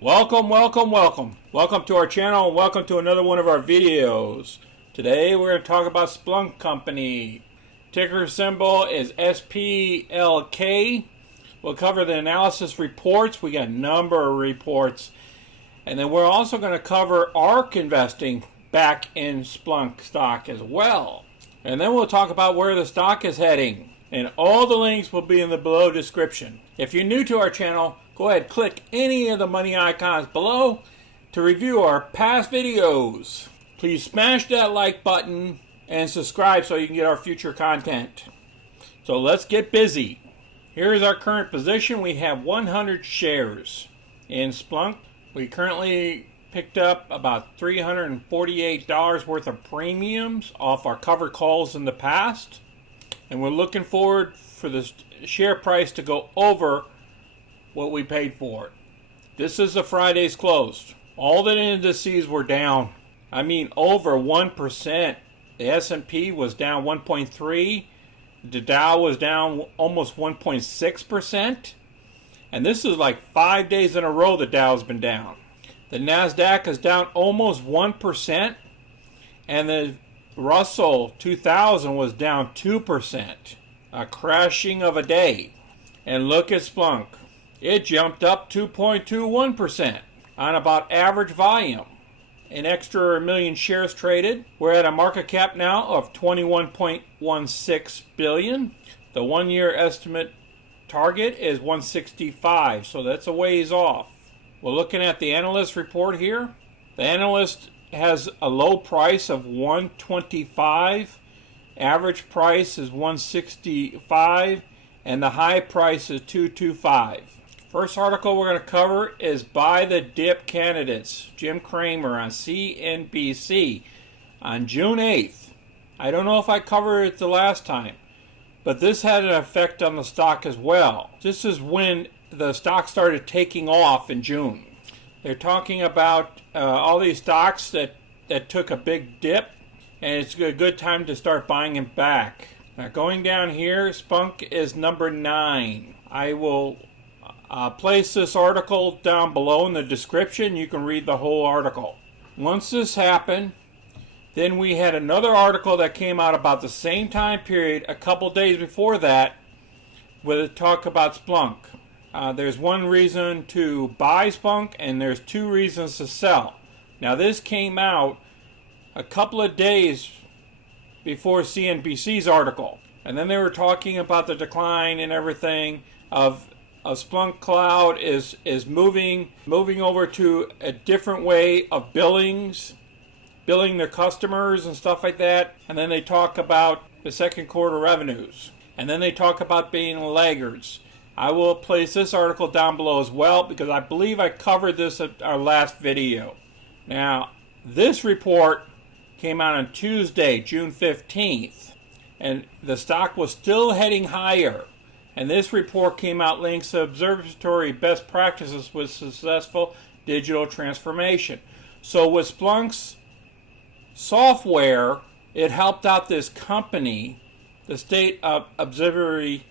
Welcome to our channel and welcome to another one of our videos. Today we're going to talk about Splunk Company. Ticker symbol is SPLK. We'll cover the analysis reports. We got a number of reports. And then we're also going to cover ARK investing back in Splunk stock as well. And then we'll talk about where the stock is heading. And all the links will be in the below description. If you're new to our channel, go ahead, click any of the money icons below to review our past videos. Please smash that like button and subscribe so you can get our future content. So let's get busy. Here is our current position. We have 100 shares in Splunk. We currently picked up about $348 worth of premiums off our covered calls in the past. And we're looking forward for the share price to go over what we paid for it. This is the Friday's close. All the indices were down. I mean over 1%. The S&P was down 1.3%. The Dow was down almost 1.6%. And this is like 5 days in a row the Dow's been down. The NASDAQ is down almost 1%. And the Russell 2000 was down 2%. A crashing of a day. And look at Splunk. It jumped up 2.21% on about average volume. An extra million shares traded. We're at a market cap now of $21.16 billion. The 1 year estimate target is 165, so that's a ways off. We're looking at the analyst report here. The analyst has a low price of 125. Average price is 165, and the high price is 225. First article we're going to cover is Buy the Dip Candidates, Jim Cramer on CNBC on June 8th. I don't know if I covered it the last time, but this had an effect on the stock as well. This is when the stock started taking off in June. They're talking about all these stocks that took a big dip, and it's a good time to start buying them back. Now going down here, Splunk is number 9. I will place this article down below in the description. You can read the whole article. Once this happened, then we had another article that came out about the same time period, a couple days before that, with a talk about Splunk. There's one reason to buy Splunk and there's 2 reasons to sell. Now this came out a couple of days before CNBC's article. And then they were talking about the decline and everything of Splunk Cloud is moving over to a different way of billing their customers and stuff like that. And then they talk about the second quarter revenues. And then they talk about being laggards. I will place this article down below as well because I believe I covered this at our last video. Now, this report came out on Tuesday, June 15th, and the stock was still heading higher. And this report came out links to observatory best practices with successful digital transformation. So with Splunk's software, it helped out this company, the State Observatory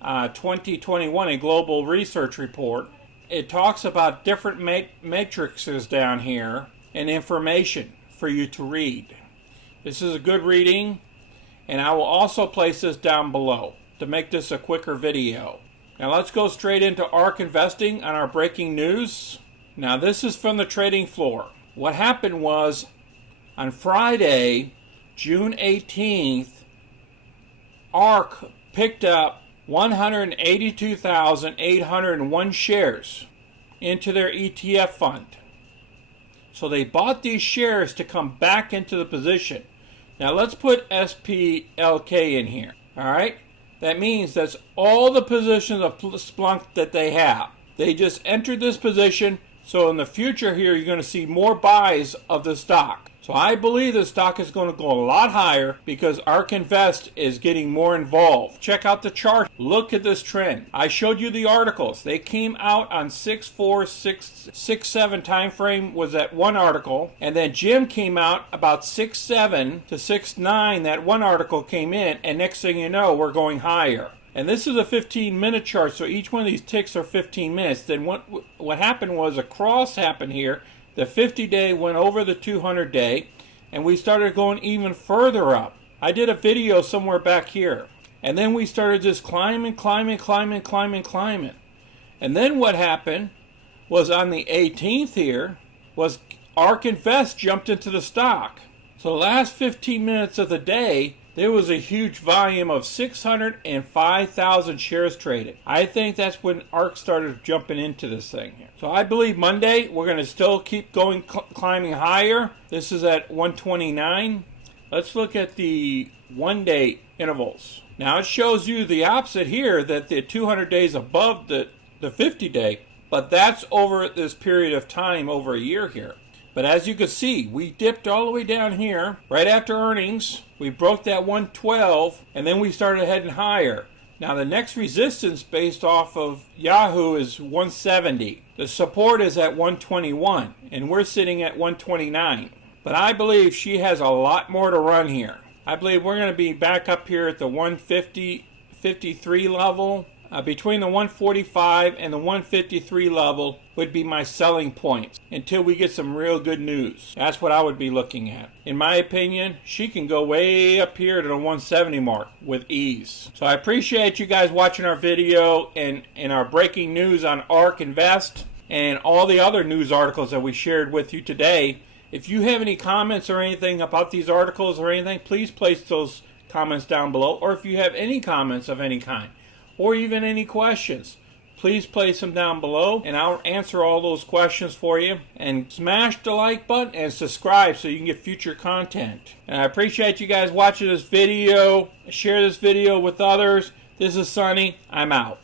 2021, a global research report. It talks about different matrices down here and information for you to read. This is a good reading, and I will also place this down below to make this a quicker video. Now let's go straight into ARK Investing on our breaking news. Now this is from the trading floor. What happened was on Friday, June 18th, ARK picked up 182,801 shares into their ETF fund. So they bought these shares to come back into the position. Now let's put SPLK in here. All right? That means that's all the positions of Splunk that they have. They just entered this position, so in the future here you're going to see more buys of the stock. So I believe the stock is going to go a lot higher because ARK Invest is getting more involved. Check out the chart. Look at this trend. I showed you the articles. They came out on 6/4, 6/7 time frame was that one article. And then Jim came out about 6/7 to 6/9. That one article came in. And next thing you know, we're going higher. And this is a 15-minute chart, so each one of these ticks are 15 minutes. Then what happened was a cross happened here. The 50-day went over the 200-day, and we started going even further up. I did a video somewhere back here. And then we started just climbing. And then what happened was on the 18th here was ARK Invest jumped into the stock. So the last 15 minutes of the day, there was a huge volume of 605,000 shares traded. I think that's when ARK started jumping into this thing here. So I believe Monday we're going to still keep going climbing higher. This is at 129. Let's look at the one-day intervals. Now it shows you the opposite here, that the 200 days above the 50-day, but that's over this period of time, over a year here. But as you can see, we dipped all the way down here right after earnings. We broke that 112, and then we started heading higher. Now the next resistance based off of Yahoo is 170. The support is at 121, and we're sitting at 129. But I believe she has a lot more to run here. I believe we're going to be back up here at the 153 level. Between the 145 and the 153 level would be my selling points until we get some real good news. That's what I would be looking at. In my opinion, she can go way up here to the 170 mark with ease. So I appreciate you guys watching our video and our breaking news on ARK Invest and all the other news articles that we shared with you today. If you have any comments or anything about these articles or anything, please place those comments down below. Or if you have any comments of any kind, or even any questions, please place them down below and I'll answer all those questions for you. And smash the like button and subscribe so you can get future content. And I appreciate you guys watching this video. Share this video with others. This is Sonny. I'm out.